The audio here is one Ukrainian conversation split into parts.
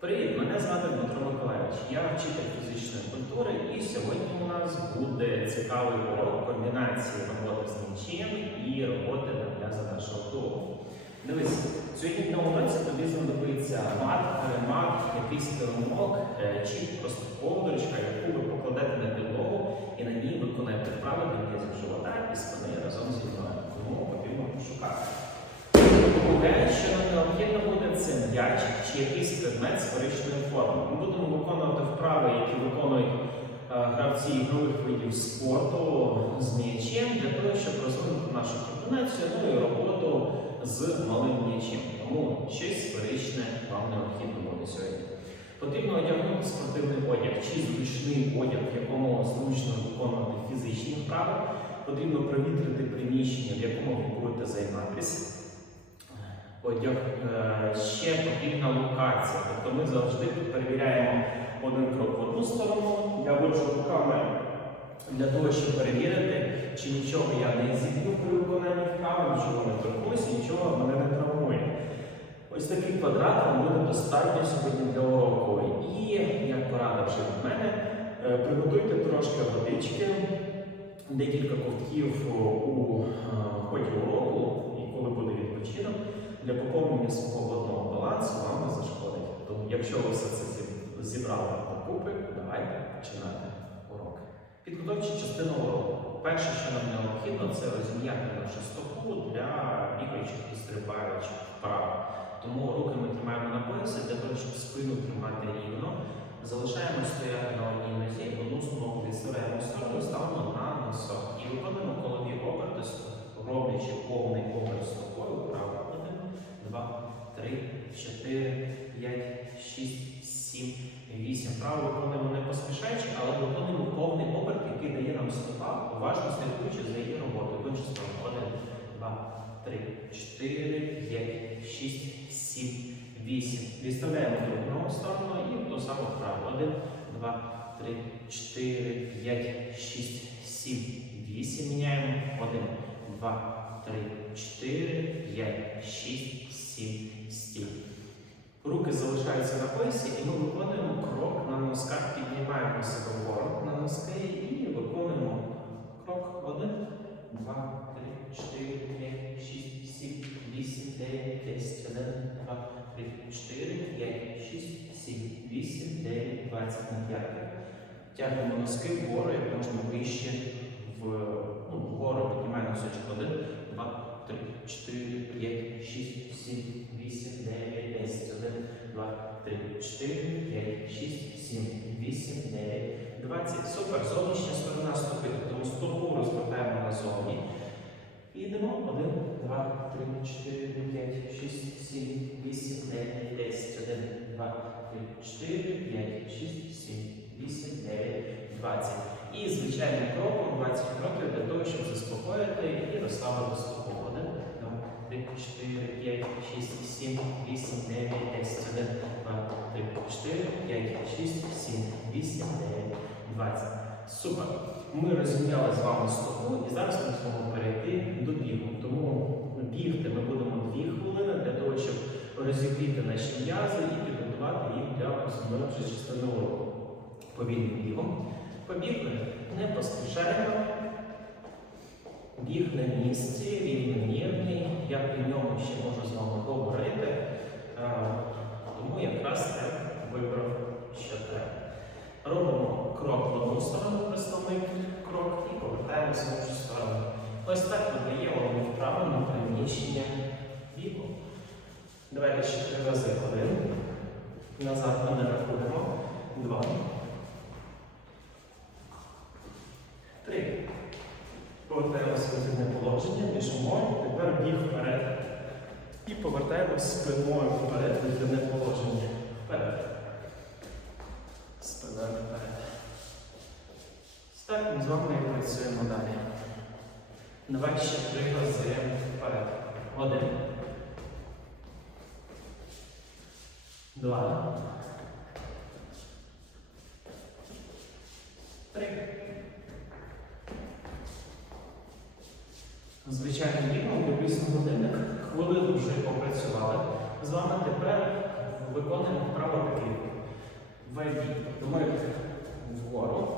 Привіт, мене звати Дмитро Миколаївич. Я вчитель фізичної культури, і сьогодні у нас буде цікавий урок комбінації роботи з нічим і роботи на м'яза нашого тулу. Дивись, сьогодні на уроці тобі знадобиться мат, перемат, якийсь килимок е, чи просто ковдрочка, яку ви покладете на підлогу і на ній виконаєте вправи для живота і спини разом зі мною. Тому потрібно пошукати. Що нам необхідно це м'ячик чи якийсь предмет сферичної форми. Ми будемо виконувати вправи, які виконують е, гравці ігрових видів спорту з м'ячем для того, щоб розвинути нашу координацію, ну і роботу з малим м'ячем. Тому щось сферичне вам необхідно буде сьогодні. Потрібно одягнути спортивний одяг чи зручний одяг, в якому зручно виконувати фізичні вправи. Потрібно провітрити приміщення, в якому ви будете займатися. Одяг е, ще потрібна локація. Тобто ми завжди перевіряємо один крок в одну сторону. Я воджу руками для того, щоб перевірити, чи нічого я не зіб'ю при виконанні вправи, нічого не торкнусь, нічого мене не травмує. Ось такий квадрат вам буде достатньо сьогодні для уроку. І як порада вже від мене, е, приготуйте трошки водички, декілька ковтків у е, ході уроку, і коли буде відпочинок для поповнення свого водного балансу вам не зашкодить. Тому, якщо ви все це зі- зібрали докупи, давайте починати урок. Підготовча частина уроку. Перше, що нам необхідно, це розім'яти нашу стопу для бігаючих і стрибаючих вправ. Тому руки ми тримаємо на поясі для того, щоб спину тримати рівно. Залишаємо стояти на одній нозі, одну ногу відставляємо сторону, ставимо на носок. І виконуємо колові оберти, роблячи повний 4, 5, 6, 7, 8. Право виконуємо не поспішаючи, але виконуємо повний оберт, який дає нам стопа, уважно слідкуючи за її роботою. Винше сторону. 1, 2, 3, 4, 5, 6, 7, 8. Відставляємо до одного сторону і до самого вправо. 1, 2, 3, 4, 5, 6, 7, 8. Міняємо. 1, 2, 3, 4, 5, 6, 7, 7. Руки залишаються на поясі, і ми виконуємо крок на носках, піднімаємо себе вгору на носки і виконуємо крок. Один, два, три, чотири, п'ять, шість, сім, вісім, дев'ять, десять, один, два, три, чотири, п'ять, шість, сім, вісім, дев'ять, двадцять на п'яте. Тягнемо носки вгору, як можна вище в ну, вгору піднімаємо носочок. Один, два, три, чотири, п'ять, шість, сім, вісім, дев'ять, десять, один, два, три, чотири, п'ять, шість, сім, вісім, дев'ять, двадцять. Супер. Зовнішня сторона стопи. Тому стопу розвертаємо назовні. І йдемо. Один, два, три, чотири, п'ять, шість, сім, вісім, дев'ять, десять, один, два, три, чотири, п'ять, шість, сім, вісім, дев'ять, двадцять. І звичайним кроком 20 кроків для того, щоб заспокоїти і розслабити стопу. Один, два, три, чотири, п'ять, шість, сім, вісім, дев'ять, десять, один, два, три, чотири, п'ять, шість, сім, вісім. Супер. Ми розім'яли з вами стопу і зараз ми зможемо перейти до бігу. Тому бігти ми будемо 2 хвилини для того, щоб розігріти наші м'язи і підготувати їх для основної частини уроку. Повільним бігом. Побігли, не поспішаємо. Біг на місці, рівномірний. Я при ньому ще можу з вами говорити. Е, Тому якраз це вибрав, що треба. Робимо крок в одну сторону, представник крок, і повертаємося в іншу сторону. Ось так додаємо ми вправо на приміщення бігу. Давайте ще три рази. Один. Назад ми не рахуємо. Два. Три. Повертаємося в вихідне положення, біжимо. Тепер біг вперед. І повертаємося спиною вперед в вихідне положення. Вперед. Спина вперед. Так ми з вами і працюємо далі. Давай ще три рази вперед. Один. Два. Три. Звичайно, бігом дивлюсь на годинник. Хвилину вже попрацювали. З вами тепер виконуємо такий вебі. Тобто ми вгору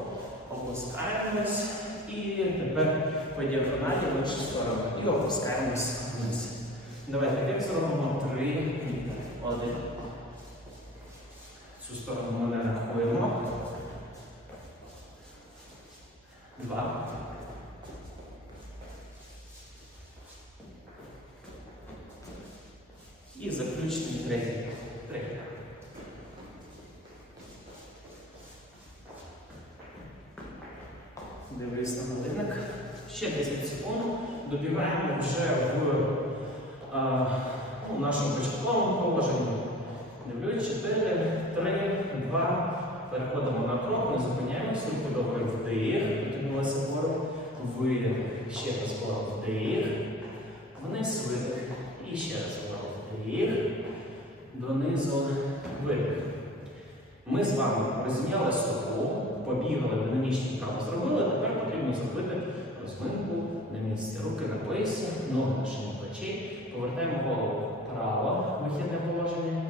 опускаємось і тепер по діагоналі в іншу сторону. І опускаємось вниз. Давайте як зробимо три. Один. Цю сторону ми не рахуємо. Дивись на годинник. Ще 10 секунд. Добігаємо вже в а, ну, нашому початковому положенні. Дивлюсь, 4, 3, 2. Переходимо на крок, не зупиняємося, добре вдих, підтягнулися вгору, видих, ще раз вгору вдих, вниз видих. І ще раз вгору вдих, донизу видих. Ми з вами розім'яли стопу, побігали, динамічні вправи зробили, тепер потрібно зробити розминку на місці. Руки на поясі, ноги на шині плечі. Повертаємо голову вправо, вихідне положення,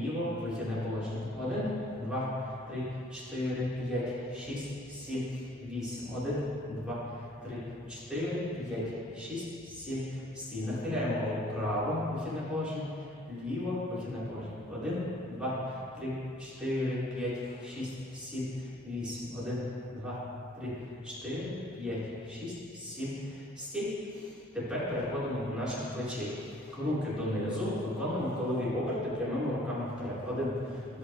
ліво, вихідне положення. Один, два, три, чотири, п'ять, шість, сім, вісім. Один, два, три, чотири, п'ять, шість, сім, стій. Нахиляємо голову вправо, вихідне положення, ліво, вихідне положення. Один, два, три, чотири, п'ять, шість, сім, вісім. Один, два, три, чотири, п'ять, шість, сім, стій. Тепер переходимо до наших плечей. Руки донизу, виконуємо колові оберти прямими руками вперед. Один,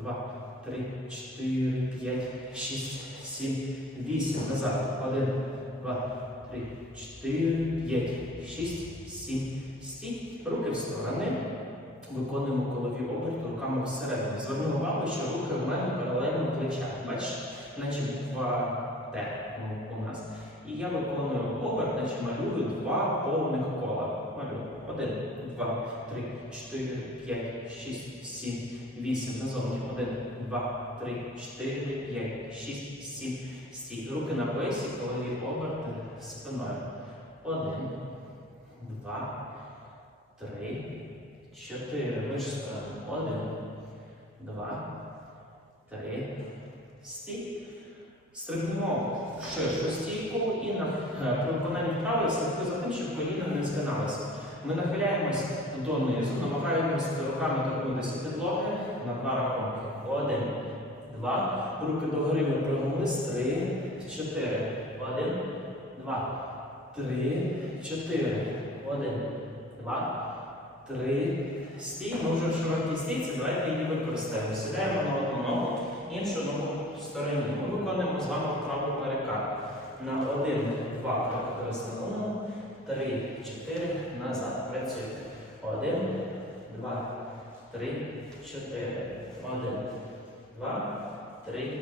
два, три, чотири, п'ять, шість, сім, вісім. Назад. Один, два, три, чотири, п'ять, шість, сім. Стій. Руки в сторони. Виконуємо колові оберти руками всередину. Зверни увагу, що руки в мене паралельно плечам. Бачиш, наче буква Т у нас. І я виконую оберт, наче малюю два повних кола. Малюю. Один, два, три, чотири, п'ять, шість, сім, вісім. Назовні. Один, два, три, чотири, п'ять, шість, сім. Стій. Руки на поясі, колові оберти спиною. Один, два, три, чотири. Вище сторони. Один, два, три. Стій. Стрибнемо ширшу стійку і на, при виконанні вправи слідкуй за тим, щоб коліна не згиналися. Ми нахиляємось донизу, намагаємося руками торкнутися підлоги на два рахунки. Один, два. Руки догори ми пригнулись. Три, чотири. Один, два, три, чотири. Один, два, три. Стій. Ми вже в широкій стійці. Давайте її використаємо. Сідаємо на одну ногу, іншу ногу стороні. Ми виконуємо з вами вправу перекат. На один, два кроки перестановимо. Три, чотири, назад. Працюємо. Один, два, три, чотири. Один, два, три.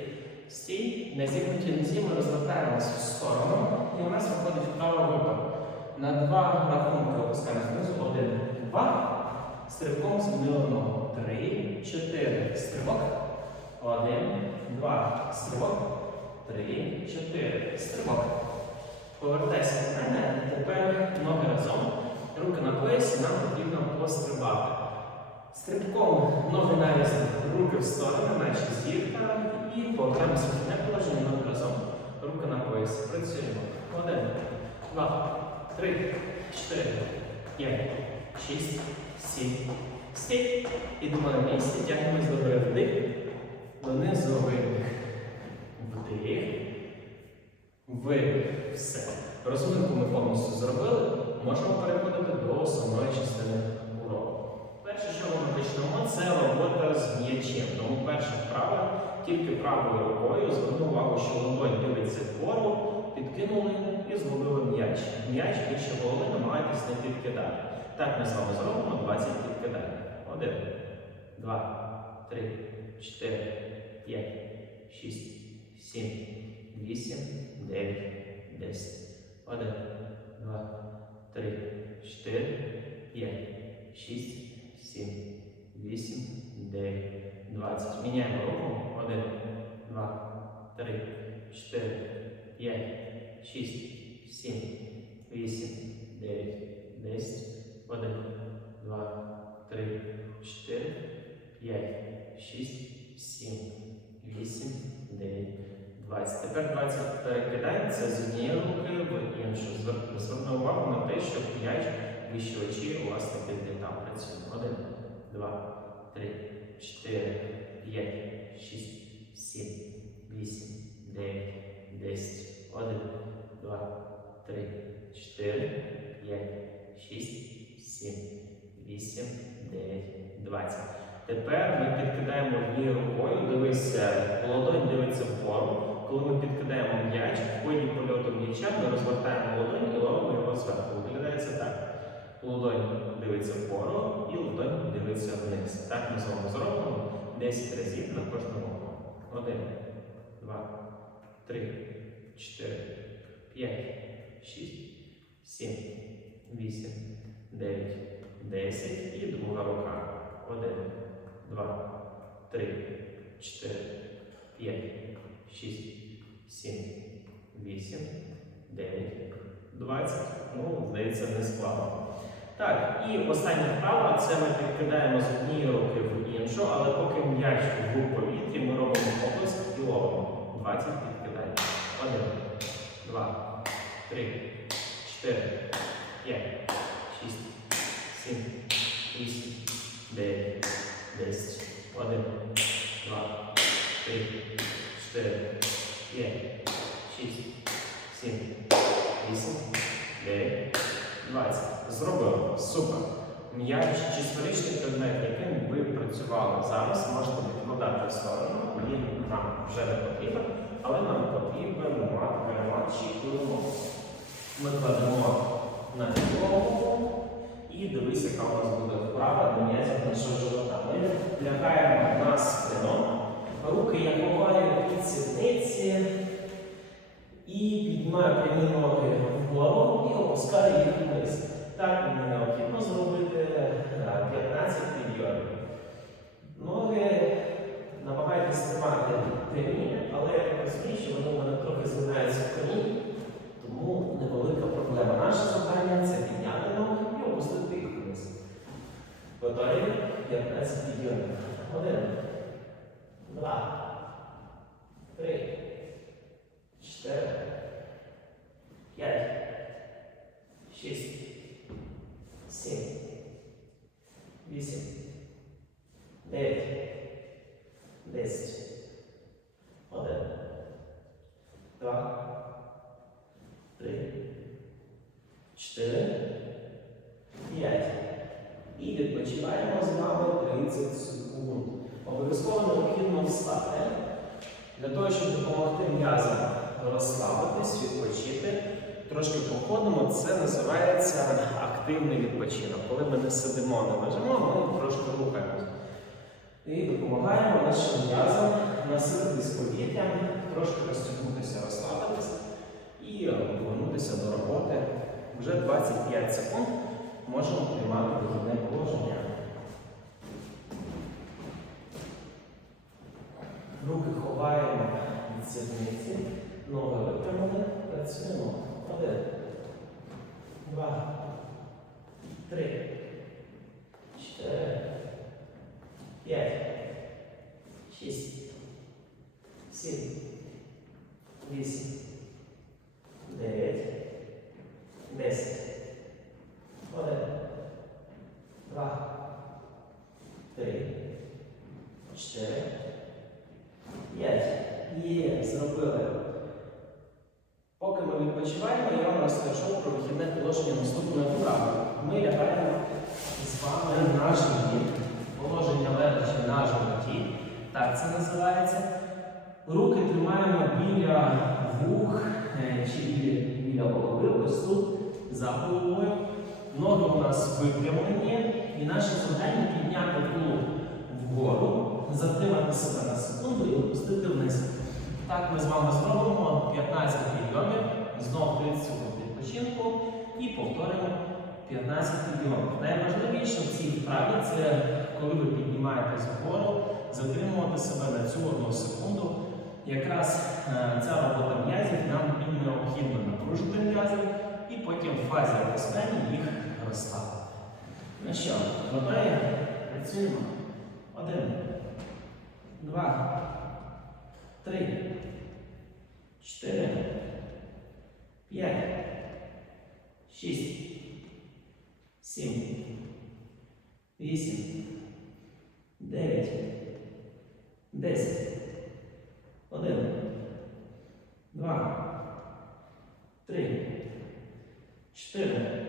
Стій. На зігнутій нозі ми розвертаємося в сторону. І у нас виходить вправа випад. На два рахунки опускаємося знизу. Один, два. Стрибком змінили ногу. Три, чотири. Стрибок. Один, два. Стрибок. Три, чотири. Стрибок. Повертайся до мене. Тепер ноги разом. Руки на поясі, нам потрібно пострибати. Стрибком ноги навісно, руки в сторони, наче зірка. І повертаємося в одне положення, ноги разом. Руки на поясі. Працюємо. Один, два, три, чотири, п'ять, шість, сім. Стій. Ідемо на місці, тягнемось до вдих. Донизу видих. Вдих. Видих. Все. Розминку ми повністю зробили. Можемо переходити до основної частини уроку. Перше, що ми почнемо, це робота з м'ячем. Тому перша вправа тільки правою рукою. Зверну увагу, що ладонь дивиться вгору, підкинули і зловили м'яч. М'яч більше голови намагайтесь не підкидати. Так ми з вами зробимо 20 підкидань. Один, два, три, чотири, 5, 6, 7, 8, 9, 10, 1, 2, 3, 4, 5, 6, 7, 8, 9, 20. Меняем руку. 1, 2, 3, 4, 5, 6, 7, 8, 9, 10, 1, 2, 3, 4, Тепер 20 перекидається з однієї руки в іншу. Звер- Зверни увагу на те, що м'яч вище очі у вас не підлітав. Працюємо. 1, 2, 3, 4, 5, 6, 7, 8, 9, 10. 1, 2, 3, 4, 5, 6, 7, 8, 9, 20. Тепер ми підкидаємо однією рукою, дивися, ладонь дивиться вгору. Коли ми підкидаємо м'яч, в польоту м'яча ми розвертаємо ладонь і ловимо його зверху. Виглядає це так. Ладонь дивиться вгору і ладонь дивиться вниз. Так ми з вами зробимо 10 разів на кожну руку. Один, два, три, чотири, п'ять, шість, сім, вісім, дев'ять, десять і друга рука. Один, два, три, чотири, п'ять, шість, 7, 8, 9, 20. Ну, здається, не складно. Так, і остання вправа це ми підкидаємо з однієї руки в іншу, але поки м'яч в повітрі, ми робимо область і ловимо. 20 підкидаємо. 1, 2, 3, 4, 5, 6, 7, 8, 9, 10, 1, 2, 3. М'яч чи сферичний предмет, яким ви працювали зараз, можете відкладати в сторону. Він нам вже не потрібен, але нам потрібен мат, мат чи килимок. Ми кладемо на підлогу і дивись, яка у нас буде вправа до м'язів нашого живота. Ми лягаємо на спину, руки я ховаю під сідниці і піднімаю прямі ноги вгору і опускаю їх вниз. Так мені необхідно зробити е, 15 мільйонів. Ноги намагайтесь тримати прямі, але що вони в мене трохи згинаються в коні, тому невелика проблема. Наше завдання це підняти ноги і опустити їх вниз. Готові? 15 мільйонів. Один, два, три, чотири, п'ять, шість, сім, вісім, дев'ять, десять. Один, два, три, чотири, п'ять. І відпочиваємо з вами 30 секунд. Обов'язково необхідно встати для того, щоб допомогти м'язам розслабитись, відпочити. Трошки походимо, це називається активний відпочинок. Коли ми не сидимо, не лежимо, ми трошки рухаємося. І допомагаємо нашим м'язам насититись повітрям, трошки розтягнутися, розслабитися і повернутися до роботи. Вже 25 секунд можемо приймати вихідне положення. Руки від сідниці, ноги випрямили, працюємо. Один, два, три, чотири, п'ять, шість, сім, вісім, дев'ять, десять. Один, два, три, чотири, п'ять. Є, зробили. Поки ми відпочиваємо, я вам розкажу про вихідне положення наступної вправи. Ми лягаємо з вами на живіт. Положення лежачи на животі. Так це називається. Руки тримаємо біля вух е, чи біля, голови, ось тут, за головою. Ноги у нас випрямлені, і наше завдання підняти тулуб вгору, затримати себе на секунду і опустити вниз. Так ми з вами зробимо 15 підйомів, знов 30 секунд відпочинку і повторимо 15 підйомів. Найважливіше в цій вправі це коли ви піднімаєтесь вгору, затримувати себе на цю одну секунду. Якраз е, ця робота м'язів нам і необхідно напружити м'язи і потім в фазі опускання їх розставити. Ну що, готові? Працюємо. Один, два, три, чотири, п'ять, шість, сім, вісім, дев'ять, десять, один, два, три, чотири,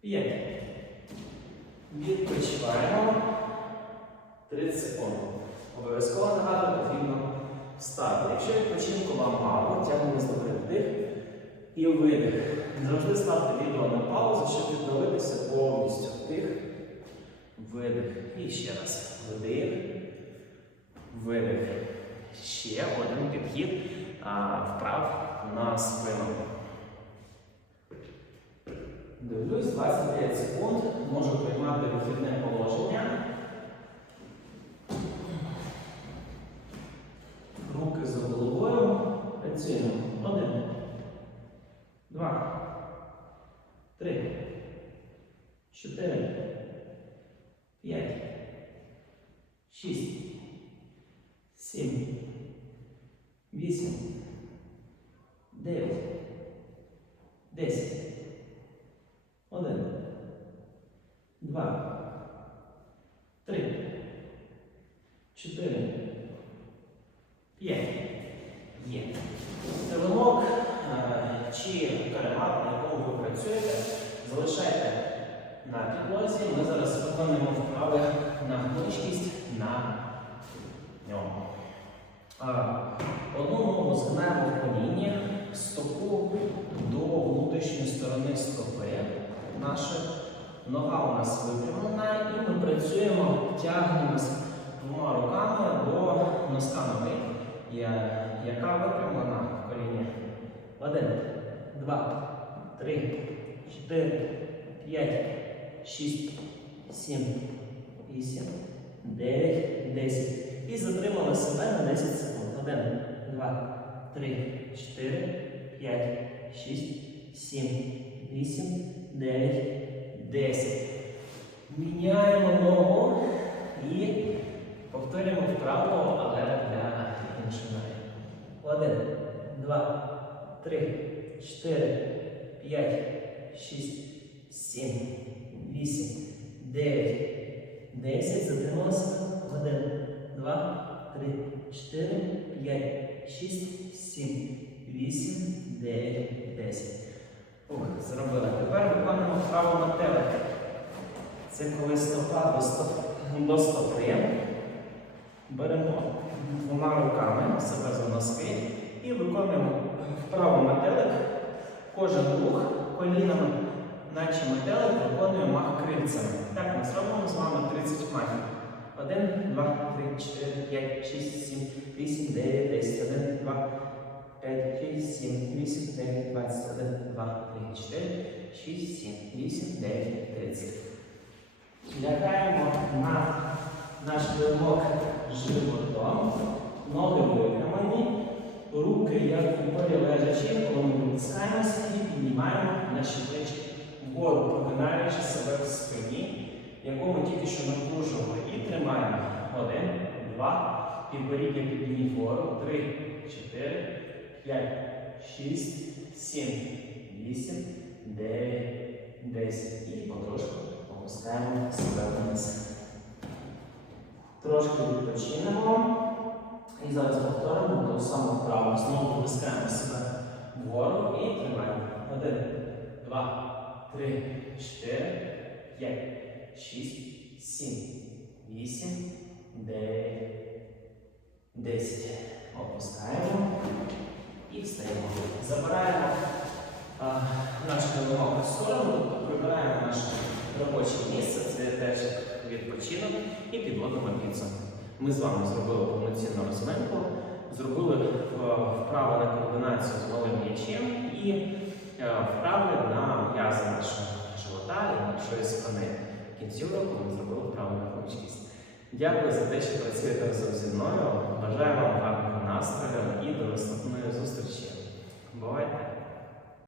п'ять. Відпочиваємо 30 секунд. Обов'язково нагадую, потрібно встати. Якщо відпочинку вам мало, тягнемо добре вдих і видих. Завжди ставте відео на паузу, щоб відновитися повністю. Вдих, видих. І ще раз. Вдих, видих. Ще один підхід вправ на спину. Дивлюсь, 29 секунд. Можу приймати вихідне положення. Руки за головою. Працюємо. Один. Два. Три. Чотири. П'ять. Шість. Сім. Вісім. Дев'ять. Десять. Один. Два. Три. Чотири. П'ять. Є. Килимок е, чи каремат, на якому ви працюєте, залишайте на підлозі. Ми зараз виконуємо вправи на гнучкість на ньому. Е, Одну ногу в коліні, стопу до внутрішньої сторони стопи. Наша нога у нас випрямлена, і ми працюємо, тягнемось двома руками до носка ноги, яка випрямлена в коліні. Один, два, три, чотири, п'ять, шість, сім, вісім, дев'ять, десять. І затримали себе на 10 секунд. Один, два, три, чотири, п'ять, шість, сім, вісім, дев'ять, десять. Міняємо ногу і повторюємо вправо, але для іншої. Один, два, три, чотири, п'ять, шість, сім, вісім, дев'ять, десять. Затрималися. Один, два, три, чотири, п'ять, шість, сім, вісім, дев'ять, десять. Ух, зробили. Тепер виконуємо вправу тебе. Це коли стопа до, стоп, до стопи. Беремо двома руками себе за носки і виконуємо вправо метелик. Кожен рух колінами, наче метелик, виконуємо мах крильцями. Так, ми зробимо з вами 30 махів. 1, 2, 3, 4, 5, 6, 7, 8, 9, 10. 1, 2, 5, 6, 7, 8, 9, 20. 1, 2, 3, 4, 6, 7, 8, 9, 30. Лягаємо на наш килимок животом, ноги випрямлені, руки як полі лежачі, коли ми витискаємося і піднімаємо наші плечі вгору, прогинаючи себе в спині, яку ми тільки що напружували. І тримаємо. Один, два, підборіддя підніміть вгору, три, чотири, п'ять, шість, сім, вісім, дев'ять, десять. І потрошку опускаємо себе вниз. Трошки відпочинемо. І зараз повторимо ту саму вправу. Знову витискаємо себе вгору і тримаємо. Один, два, три, чотири, п'ять, шість, сім, вісім, дев'ять, десять. Опускаємо і встаємо. Забираємо а, наш килимок в сторону, прибираємо наше робоче місце, це теж відпочинок і підводимо підсумок. Ми з вами зробили повноцінну розминку, зробили е, вправи на координацію з малим м'ячем і е, вправи на м'язи нашого живота і нашої спини. В кінці року ми зробили вправи на гнучкість. Дякую за те, що працюєте разом зі мною. Бажаю вам гарного настрою і до наступної зустрічі. Бувайте!